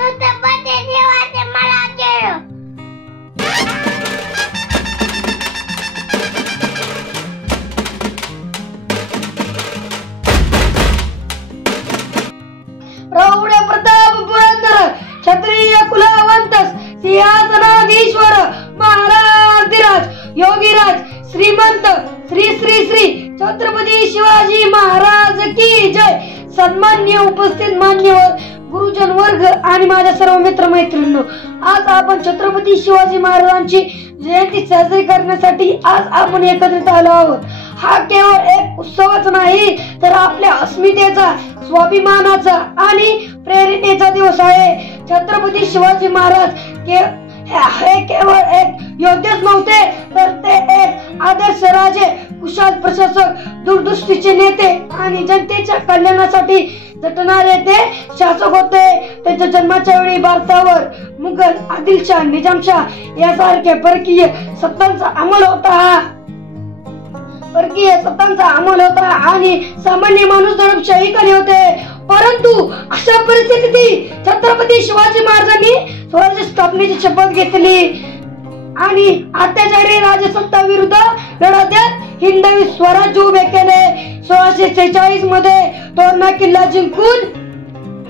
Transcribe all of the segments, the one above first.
छत्रपती शिवाजी महाराज प्रौढ प्रताप पुरंदर क्षत्रिय कुलावंतस सिंहासनाधीश्वर महाराज योगीराज श्रीमंत श्री श्री श्री छत्रपती शिवाजी महाराज की जय। सन्माननीय उपस्थित मान्यवर गुरुजन वर्ग आणि माझ्या सर्व मित्र मैत्रिणींनो, आज आपण छत्रपती शिवाजी महाराजांची जयंती साजरी करण्यासाठी आज आपण एकत्रित आलो आहोत। हा केवळ एक उत्सवच नाही तर आपल्या अस्मितेचा, स्वाभिमानाचा आणि प्रेरणेचा दिवस आहे। छत्रपती शिवाजी महाराज हे केवळ एक योद्धेच नव्हते तर ते एक आदर्श राजे, कुशल प्रशासक, दूरदृष्टीचे नेते आणि जनतेच्या कल्याणासाठी झटणारे ते शासक होते। त्यांच्या जन्माच्या वेळी भारतावर मुघल, आदिलशाह, निजामशाह यासारख्या परकीय सत्तांचा अंमल होता आणि सामान्य माणूस दडपशाहीकडे होते। परंतु अशा परिस्थितीत छत्रपती शिवाजी महाराजांनी स्वराज्य स्थापनेची शपथ घेतली आणि अत्याचारी राजसत्ता विरुद्ध लढा देत हिंदवी स्वराज्य उभे केले। 1646 मध्ये तोरणा किल्ला जिंकून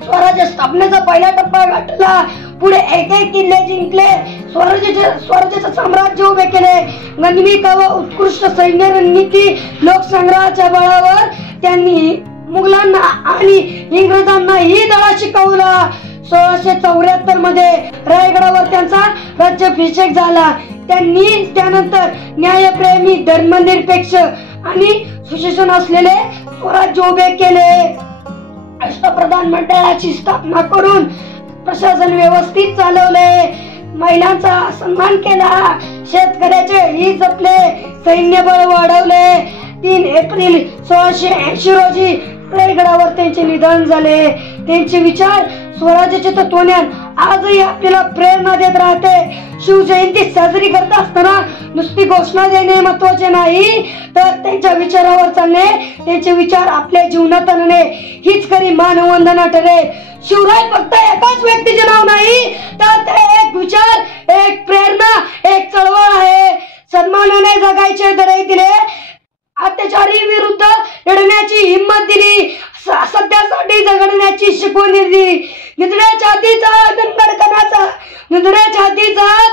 स्वराज्य स्थापनेचा पहिला टप्पा गाठला। पुढे एक एक किल्ले जिंकले, स्वराज्याचे साम्राज्य उभे केले। गनिमित व उत्कृष्ट सैन्य रणनीती लोकसंग्रहाच्या बळावर त्यांनी मुघलांना आणि इंग्रजांनाही धडा शिकवला। 1674 मध्ये रायगडावर त्यांचा राज्याभिषेक झाला। त्यांनी त्यानंतर न्यायप्रेमी, धर्मनिरपेक्ष आणि सुशासन असलेले स्वराज्य उभे केले। अष्टप्रधान मंडळाची स्थापना करून प्रशासन व्यवस्थित चालवले, महिलांचा सन्मान केला, शेतकऱ्याचे हित जपले, सैन्यबळ वाढवले। 3 एप्रिल 1680 रोजी रायगडावर त्यांचे निधन झाले। त्यांचे विचार, स्वराज्याचे तत्वज्ञान आजही आपल्याला प्रेरणा देत राहते। शिवजयंती साजरी करत असताना नुसती घोषणा देणे महत्त्वाचे नाही तर त्यांच्या विचारावर चालणे, त्यांचे विचार आपल्या जीवनात आणणे हीच खरी मानवंदना ठरेल। शिवराय फक्त एकाच व्यक्तीचे नाव नाही तर ते एक विचार, एक प्रेरणा, एक चळवळ आहे। सन्मानाने जगायचे धडे दिले, अत्याचारी विरुद्ध लढण्याची हिंमत दिली, सत्यासाठी झगडण्याची शिकवण दिली। निधड्याच्या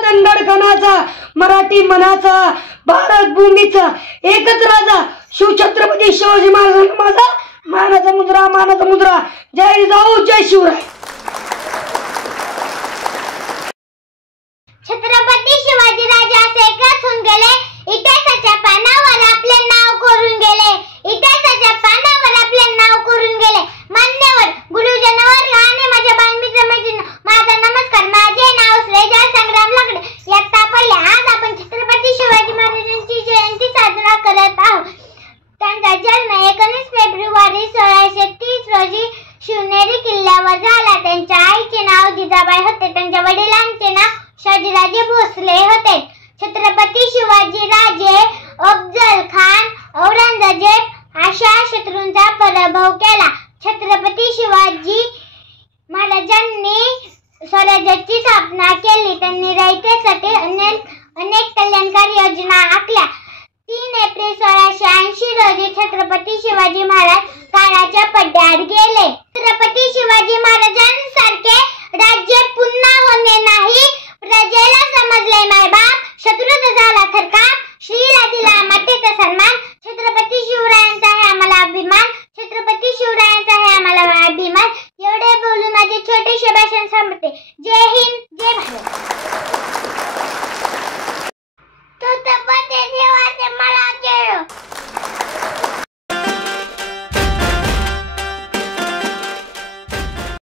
दणकणाचा मराठी मनाचा, भारत भूमीचा एकच राजा शिवछत्रपती शिवाजी महाराजांना माझा मानाचा मुद्रा। जय जाऊ, जय शिवराय। छत्रपती शिवाजी राजा असे होऊन गेले, इतिहासाच्या पानावर आपले नाव कोरून गेले, इतिहासाच्या पानावर आपले नाव कोरून गेले। मान्यवर गुरुजन वर्ग आणि माझ्या बालमित्र मैत्रिणी, माझा नमस्कार। माझे नाव श्रेया संग्राम लाकडे। इयत्ता पहिली। आज आपण छत्रपती शिवाजी महाराजांची जयंती साजरा करत आहोत। त्यांचा जन्म 19 फेब्रुवारी 1630 रोजी शिवनेरी किल्ल्यावर झाला। त्यांच्या आईचे नाव जिजाबाई होते, त्यांच्या वडिलांचे नाव शहाजीराजे भोसले होते। छत्रपती शिवाजी राजे अफजल खान, औरंगजेब अशा शत्रूंचा पराभव केला। छत्रपती शिवाजी महाराजांनी स्वराज्याची स्थापना केली। त्यांनी रयतेसाठी अनेक कल्याणकारी योजना आखल्या। 3 एप्रिल 1680 रोजी छत्रपती शिवाजी महाराज काळाच्या पडद्याआड गेले। छत्रपती शिवाजी महाराजांसारखे राज्य पुन्हा होणे नाही, प्रजेला समजले मायबाप, शत्रूचा झाला थरकाप, श्रीला दिला मातेचा सन्मान। छत्रपती शिवरायांचा आहे आम्हाला अभिमान, छत्रपती शिवरायांचा आहे आम्हाला अभिमान। एवढे बोलून माझे छोटेसे भाषण संपते। जय हिंद, जय भारत।